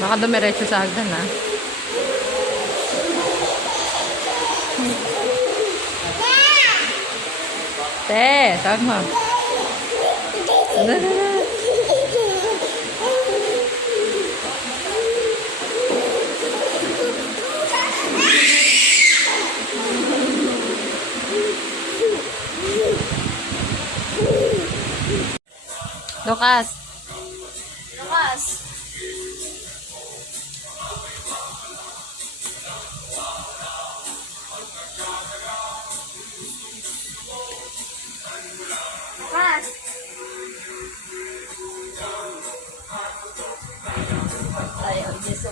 Baka dumiretso sa hagdan, ha? Te, tawag mo. Lucas. Lucas. Lucas. Ayaw, just a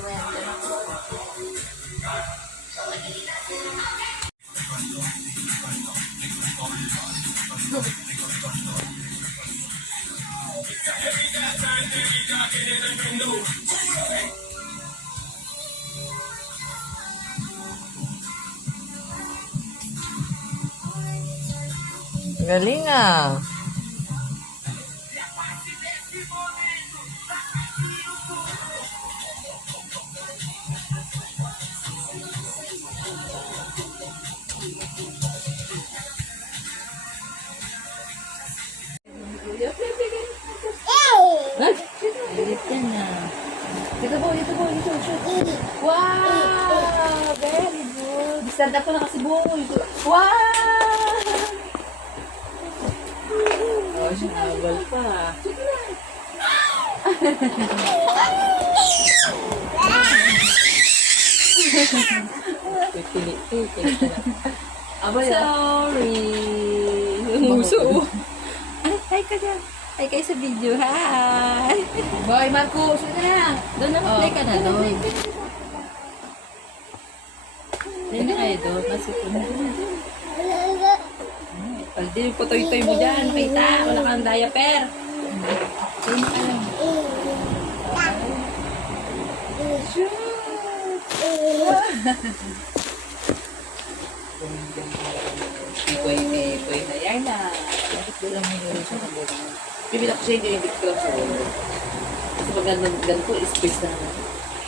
Galing, ah. Galit yan ah. Dito po. Wow! Very good. Stand up ko na kasi boy. Wow! Oh, sinabal pa. Pili. Sorry. Muso. Ay, ka dyan. Ay, kayo sa video. Hi! Boy, Marcos. Sige na. Doon na mag-play ka na doon. Play na kayo doon. Masito na. Paldi, putoy-toy mo dyan. Kita. Wala kang diaper. Play na kayo. Ipoy na yan na. Bakit ko lang may sa kabot? Bibila ko siya yung dito lang sa wall. Kasi pag ganito, space na naman.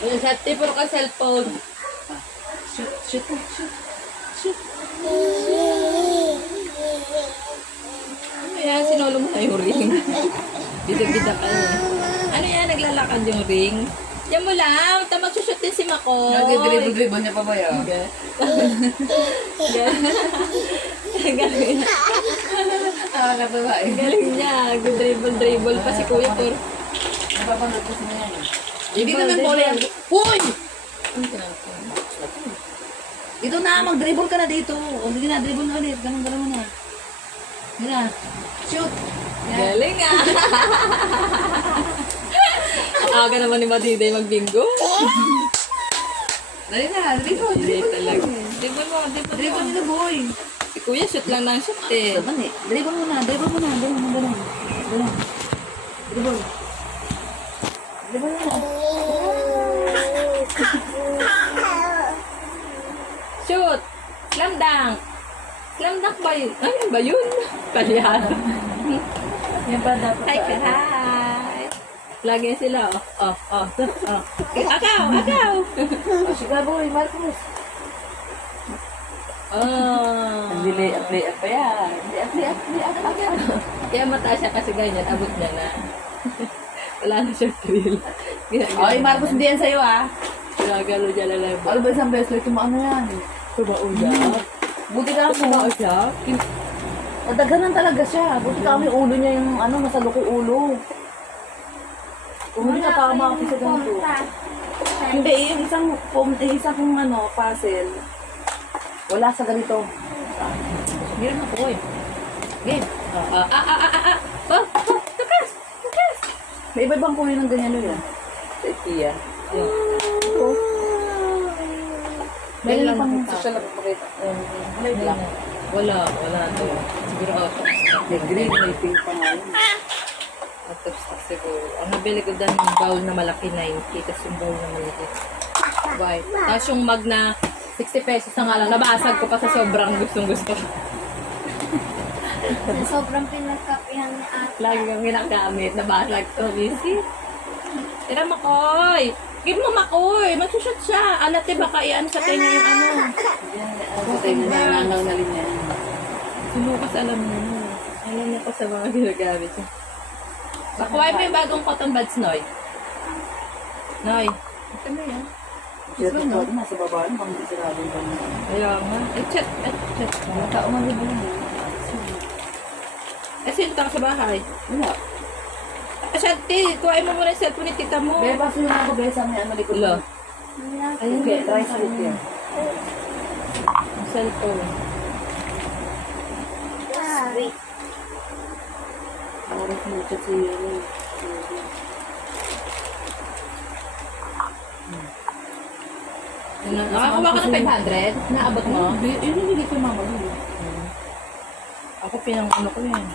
Well, sa tipo ka cellphone. Shoot. Ano yan? Sinolo mo na yung ring. Bida-bida ka na. Ano yan? Naglalakad yung ring. Yan mo lang. Mag-shoot din si Makoy. Nag-dribble niya pa ba yan? Galing. Nakakatawa eh. Galing niya. Dribble pa si Kuya Por. Napapanood ko siya yan. Hindi na ng bola yan. Hoy! Dito na, mag-dribble ka na dito. O hindi na, dribble na ulit. Ganun mo na. Hindi na. Shoot! Galing ah. Aga naman ni Madiday mag-bingo. Dali na, dribble. Hindi talaga. Dribble mo. Dribble nila boy. Si Kuya shoot lang ng shoot eh. Daban eh. Dribble mo na. Ganun. Dribble. Dribble mo na. Shoot! Slam dunk! Slam dunk ba yun? Ano ba yun? Palyado. Yan pa dapat. Hi! Lagi sila oh. Agaw! O, sige boy, Marcos. Oh. Lay up pa yan. Lay up. Kaya mataas siya kasi ganyan, abot niya na. Wala na siya thrill. Oy, Marcos, hindi yan sa'yo ah. Gagalo dyan na lang. Ano ba isang beses? Tumaano yan. Tumausap. Buti ka mo. Tumausap? Nadaganan talaga siya. Buti ka yung ulo niya yung ano, nasa loko ulo. Kung hindi ka tama ako sa ganito. Hindi, yung isang ano, puzzle. Wala sa ganito. Meron ako eh. Game. Tukas! May iba-ibang kulay ng ganyan yun. Sa IKEA. Ito. Meron lang pang social na papakita. Wala to. Siguro out of stock. May green, may pink pa nga yun. Out of stock siguro. Ang nabili ko dyan yung bowl na malaki 90, tapos yung bowl na malaki. White. Tapos yung mug na 60 pesos na nga lang. Nabasag ko pa sa sobrang gustong-gusto. Sobrang pinagkapihan ni ate. Lagi kang ginagamit. Nabasag to, busy. Tira Makoy! Give mo makoy. Magsushot siya. Alate baka iyan sa tenga yung ano. Ako tayo na nangangaw na rin yan. Si Lucas alam niya na. Alam niya pa sa mga ginagamit siya. Pakuhay mo yung bagong cotton buds, Noy. Noy. Ito na yan. Ito na, nasa baba, pang sarado ba niya? Kaya nga. Chat. Tao man rin mo na. Sino ka sa bahay? Wala. Shanti, kuhain mo muna yung cellphone ni tita mo. Be, paso yung ako, be, sa may ano likod. Ulo. Ayun, be, try sa likod. Ang cellphone. Wait. Parang sinuchat si Yelo. Nakakuha ka ng 500? Naabot mo? Yun yung hindi ko mama doon. Ako pinang ano ko yun.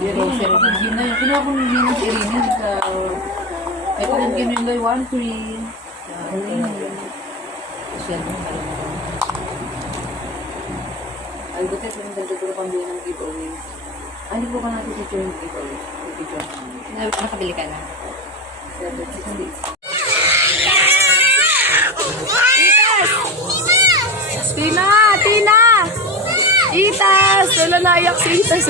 Yun, yun na yun. Kinuha ko ng Nina si Irene sa... Ay, kung yung yun yung 1-3. Siya mo, alam mo. Ay, buti sa yung dagdag ko na pambili ng giveaway. Ay, hindi po ka natin si yung giveaway. Nakabili ka na? 766. Tina! Tina! Itas! Wala naiyak si Itas.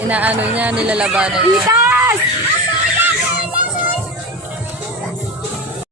Inaano niya, nilalabanan niya. Itas!